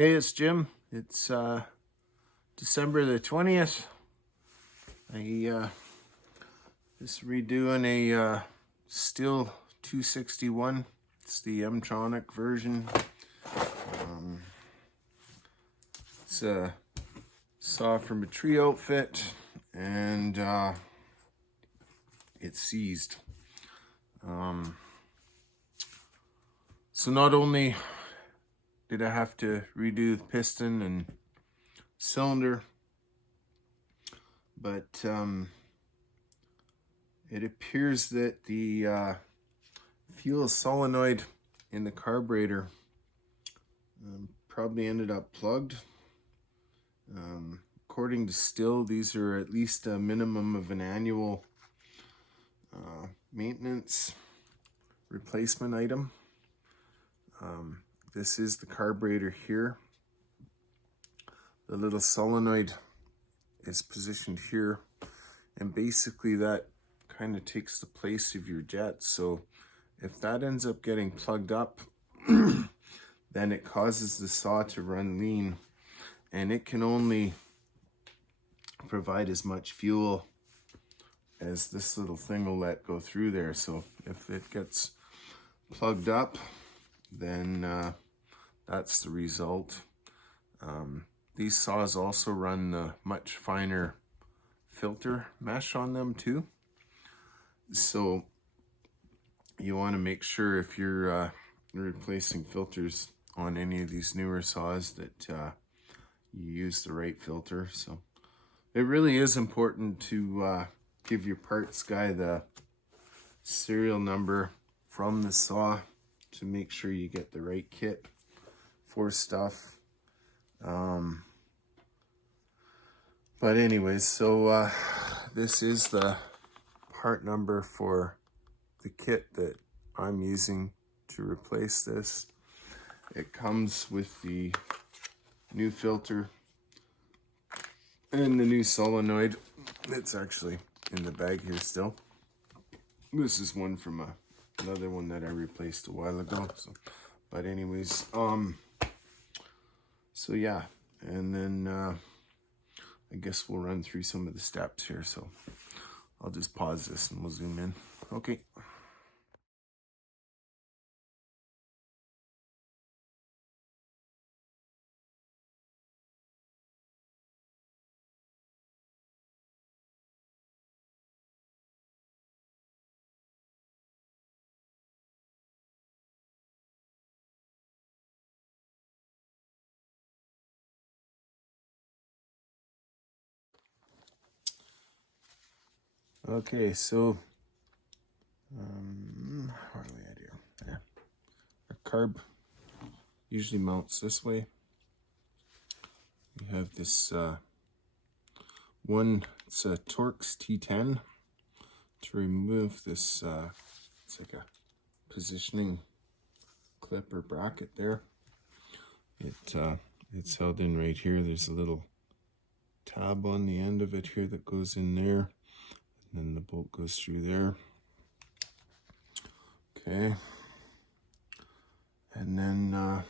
Hey, it's Jim. It's December the 20th. I just redoing a Stihl 261. It's the M-tronic version. It's a saw from a tree outfit, and it's seized. So not only did I have to redo the piston and cylinder, but it appears that the fuel solenoid in the carburetor probably ended up plugged. According to Stihl, these are at least a minimum of an annual maintenance replacement item. This is the carburetor here. The little solenoid is positioned here, and basically that kind of takes the place of your jet. So if that ends up getting plugged up, then it causes the saw to run lean, and it can only provide as much fuel as this little thing will let go through there. So if it gets plugged up, then that's the result. These saws also run the much finer filter mesh on them too. So you want to make sure if you're replacing filters on any of these newer saws that you use the right filter. So it really is important to give your parts guy the serial number from the saw to make sure you get the right kit for stuff. But anyways, so this is the part number for the kit that I'm using to replace this. It comes with the new filter and the new solenoid. It's actually in the bag here still. This is one from another one that I replaced a while ago. So, but anyways, so yeah, and then I guess we'll run through some of the steps here. So I'll just pause this and we'll zoom in. Okay. Okay, so what do we have here? Yeah. Our carb usually mounts this way. We have this one, it's a Torx T10 to remove this, it's like a positioning clip or bracket there. It's held in right here. There's a little tab on the end of it here that goes in there, and then the bolt goes through there. Okay, and then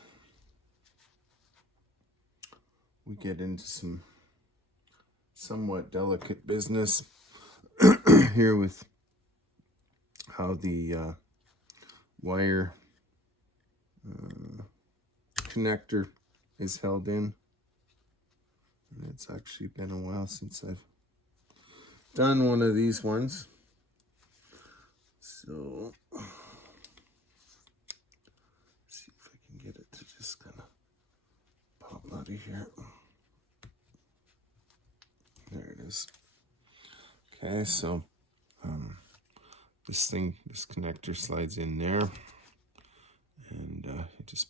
we get into some somewhat delicate business here with how the wire connector is held in. And it's actually been a while since I've done one of these ones. So see if I can get it to just kind of pop out of here. There it is. Okay, so this connector slides in there, and you just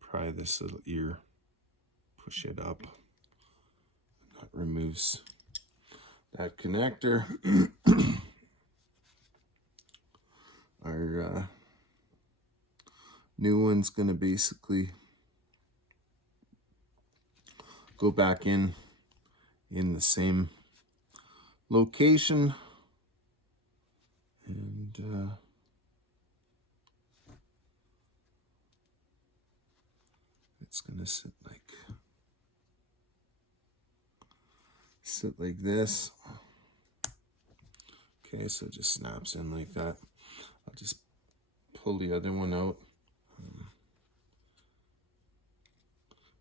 pry this little ear, push it up. That removes that connector. Our new one's going to basically go back in the same location, and it's gonna sit like this. Okay, so it just snaps in like that. I'll just pull the other one out.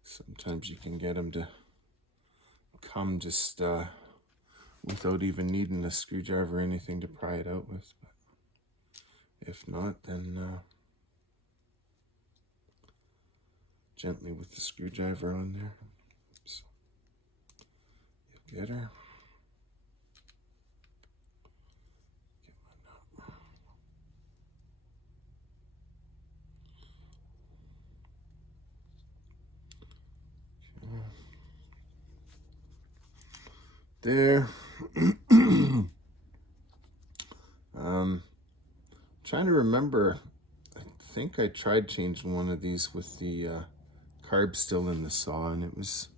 Sometimes you can get them to come just without even needing a screwdriver or anything to pry it out with. But if not, then gently with the screwdriver on there. So you get her. There. Trying to remember, I think I tried changing one of these with the carb still in the saw, and it was,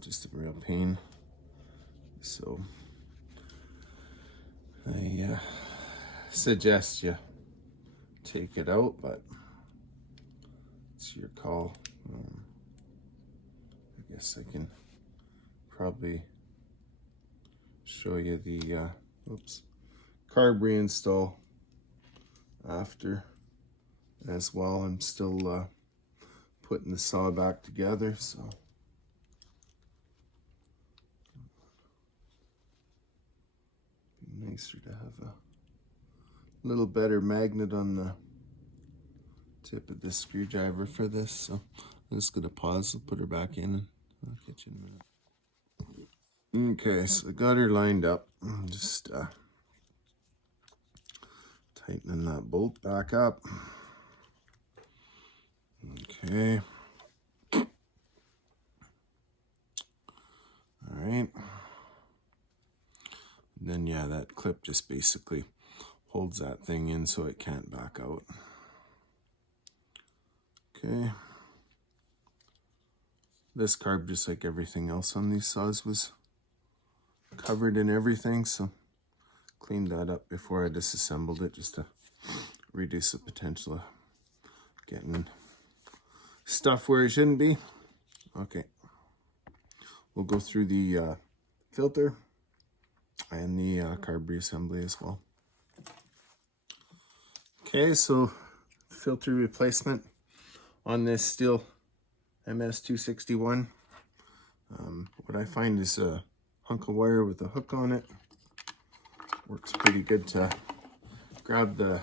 just a real pain. So I suggest you take it out, but it's your call. I guess I can probably show you the carb reinstall after as well. I'm still putting the saw back together, so it'd be nicer to have a little better magnet on the tip of the screwdriver for this. So I'm just gonna pause, I'll put her back in, and I'll catch you in a minute. Okay, so I got her lined up. I'm just tightening that bolt back up. Okay. All right. And then, yeah, that clip just basically holds that thing in so it can't back out. Okay. This carb, just like everything else on these saws, was covered in everything, so cleaned that up before I disassembled it, just to reduce the potential of getting stuff where it shouldn't be. Okay, we'll go through the filter and the carb reassembly as well. Okay, so filter replacement on this Stihl MS261. What I find is a hunk of wire with a hook on it. Works pretty good to grab the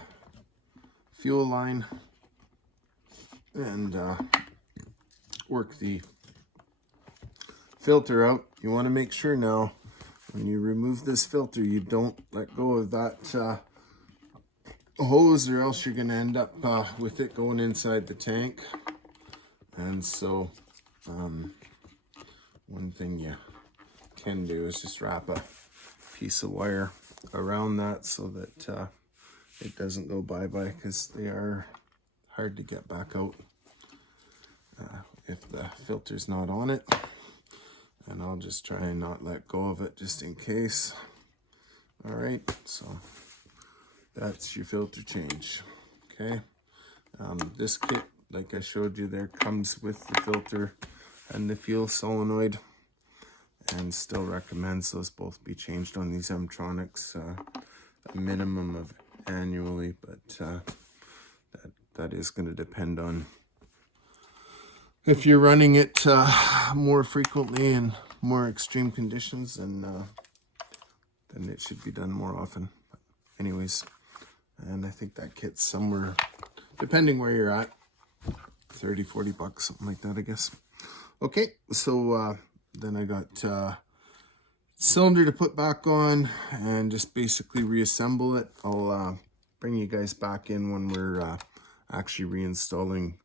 fuel line and work the filter out. You want to make sure now when you remove this filter you don't let go of that hose, or else you're going to end up with it going inside the tank. And so one thing you can do is just wrap a piece of wire around that so that it doesn't go bye-bye, because they are hard to get back out if the filter's not on it. And I'll just try and not let go of it just in case. All right, so that's your filter change. Okay, this kit, like I showed you there, comes with the filter and the fuel solenoid, and still recommends those both be changed on these M-Tronics, a minimum of annually, but that is going to depend on if you're running it more frequently in more extreme conditions, then it should be done more often. But anyways, and I think that kit's somewhere, depending where you're at, 30, 40 bucks, something like that, I guess. Okay, so then I got cylinder to put back on and just basically reassemble it. I'll bring you guys back in when we're actually reinstalling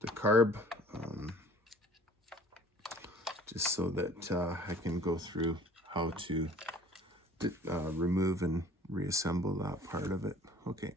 the carb, just so that I can go through how to remove and reassemble that part of it. Okay.